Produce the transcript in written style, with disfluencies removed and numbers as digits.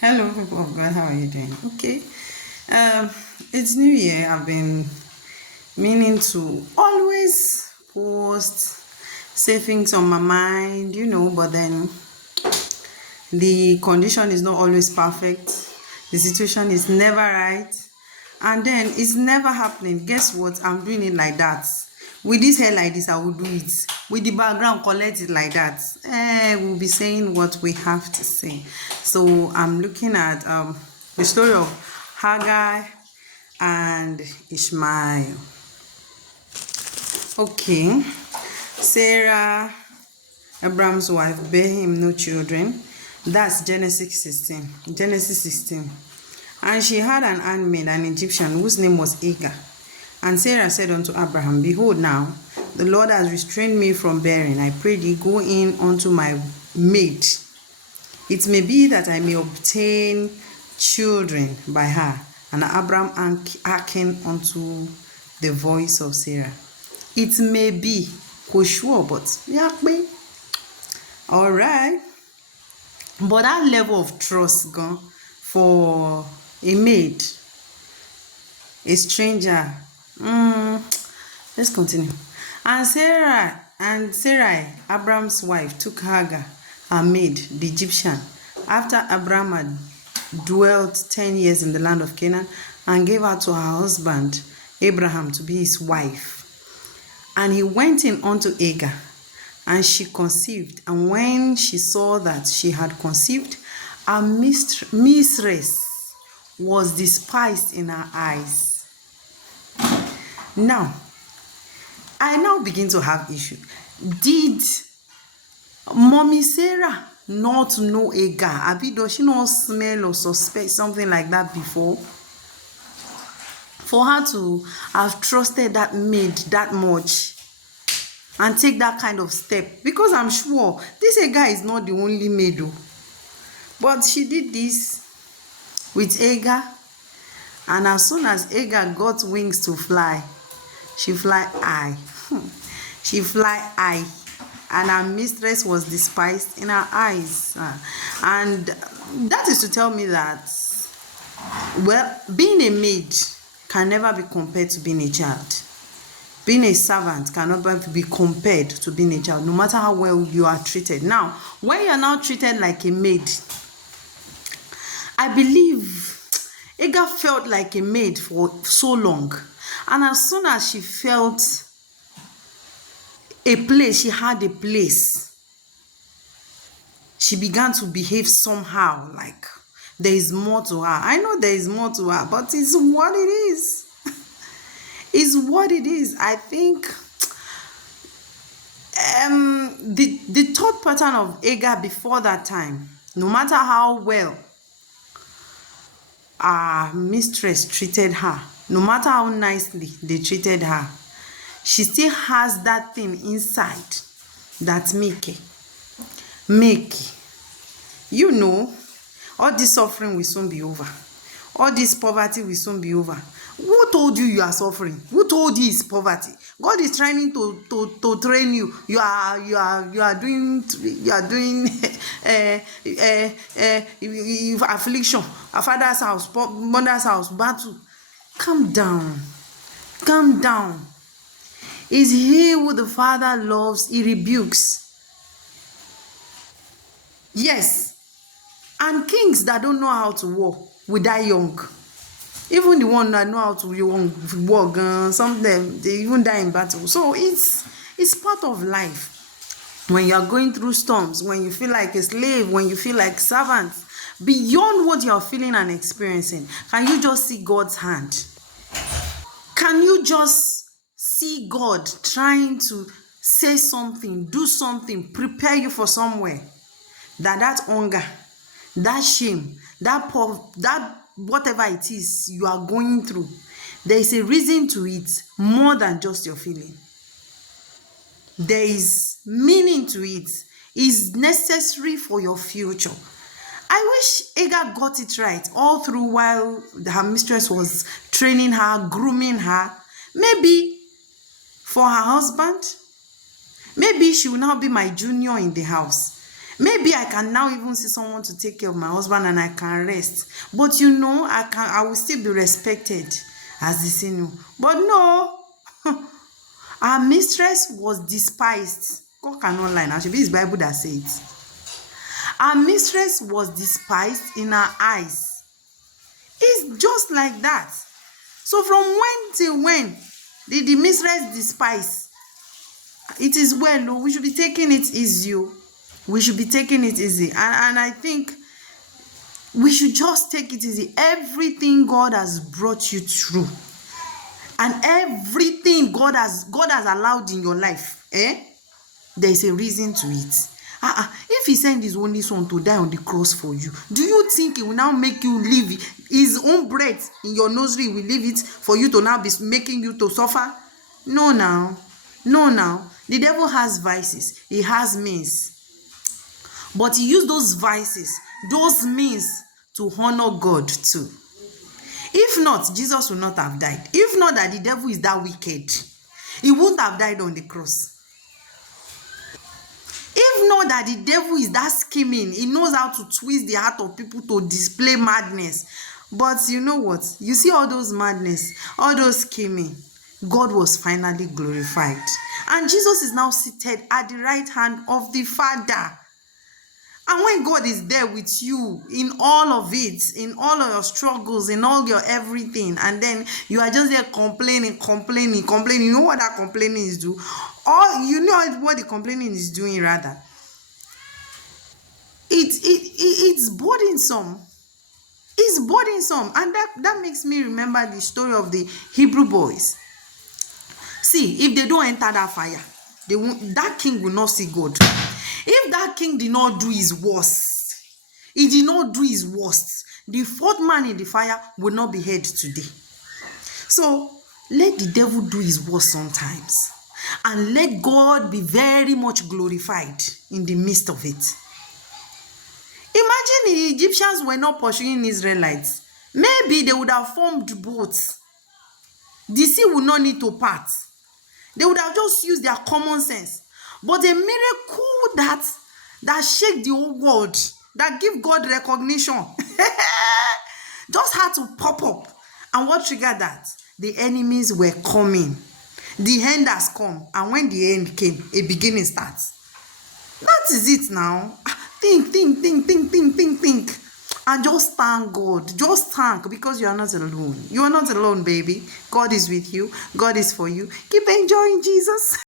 Hello, people of God. How are you doing? Okay. Um, it's New Year. I've been meaning to always post, say things on my mind, but then the condition is not always perfect. The situation is never right. And then it's never happening. Guess what? I'm doing it like that. With this hair like this, I will do it. With the background, collect it like that. We'll be saying what we have to say. So I'm looking at the story of Hagar and Ishmael. Okay. Sarah, Abraham's wife, bare him no children. That's Genesis 16. Genesis 16. And she had an handmaid, an Egyptian, whose name was Hagar. And Sarah said unto Abraham, Behold now, the Lord has restrained me from bearing. I pray thee, go in unto my maid. It may be that I may obtain children by her. And Abraham hearkened unto the voice of Sarah. It may be, for sure, but yeah, all right. But that level of trust gone for a maid, a stranger. Let's continue. And Sarai, Abraham's wife, took Hagar, her maid, the Egyptian, after Abraham had dwelt 10 years in the land of Canaan, and gave her to her husband Abraham to be his wife. And he went in unto Hagar, and she conceived. And when she saw that she had conceived, her mistress was despised in her eyes. Now, I now begin to have issue. Did mommy Sarah not know Hagar? Abi, does she not smell or suspect something like that before? For her to have trusted that maid that much and take that kind of step, because I'm sure this Hagar is not the only maid, but she did this with Hagar, and as soon as Hagar got wings to fly, she fly high. She fly high, and her mistress was despised in her eyes. And that is to tell me that, well, being a maid can never be compared to being a child. Being a servant cannot be compared to being a child, no matter how well you are treated. Now, when you are now treated like a maid, I believe Hagar felt like a maid for so long. And as soon as she felt a place, she had a place, she began to behave somehow, like there is more to her. I know there is more to her, but it's what it is. It's what it is. I think the thought pattern of Hagar before that time, no matter how well our mistress treated her, no matter how nicely they treated her, she still has that thing inside that make, all this suffering will soon be over. All this poverty will soon be over. Who told you are suffering? Who told you it's poverty? God is trying to train you. You are doing affliction, a father's house, mother's house, battle. Calm down. Calm down. Is he who the Father loves, he rebukes. Yes. And kings that don't know how to war will die young. Even the one that know how to war, some of them, they even die in battle. So it's part of life. When you are going through storms, when you feel like a slave, when you feel like servant, beyond what you are feeling and experiencing, can you just see God's hand? Can you just see God trying to say something, do something, prepare you for somewhere? That hunger, that shame, that whatever it is you are going through, there is a reason to it more than just your feeling. There is meaning to it. It's necessary for your future. I wish Hagar got it right all through while her mistress was training her, grooming her. Maybe for her husband, maybe she will now be my junior in the house. Maybe I can now even see someone to take care of my husband and I can rest. But you know, I will still be respected as the senior. But no, our mistress was despised. God cannot lie. Now, should be his Bible that says it. Our mistress was despised in our eyes. It's just like that. So from when till when did the mistress despise? It is well, oh, we should be taking it easy. We should be taking it easy. And I think we should just take it easy. Everything God has brought you through, and everything God has allowed in your life, there's a reason to it. If he sent his only son to die on the cross for you, do you think he will now make you live his own breath in your nursery? Will leave it for you to now be making you to suffer? No, now. The devil has vices. He has means. But he used those vices, those means, to honor God too. If not, Jesus would not have died. If not that the devil is that wicked, he wouldn't have died on the cross. If not that the devil is that scheming, he knows how to twist the heart of people to display madness. But you know what? You see all those madness, all those scheming, God was finally glorified. And Jesus is now seated at the right hand of the Father. And when God is there with you in all of it, in all of your struggles, in all your everything, and then you are just there complaining. You know what that complaining is doing? Or you know what the complaining is doing rather? It's burdensome. It's burdensome. And that makes me remember the story of the Hebrew boys. See, if they don't enter that fire, that king will not see God. If that king did not do his worst, he did not do his worst, the fourth man in the fire will not be heard today. So let the devil do his worst sometimes, and let God be very much glorified in the midst of it. Imagine the Egyptians were not pursuing Israelites. Maybe they would have formed boats. The sea would not need to part. They would have just used their common sense. But a miracle that shake the whole world, that give God recognition, just had to pop up. And what triggered that? The enemies were coming. The end has come. And when the end came, a beginning starts. That is it now. Think. And just thank God. Just thank, because you are not alone. You are not alone, baby. God is with you. God is for you. Keep enjoying Jesus.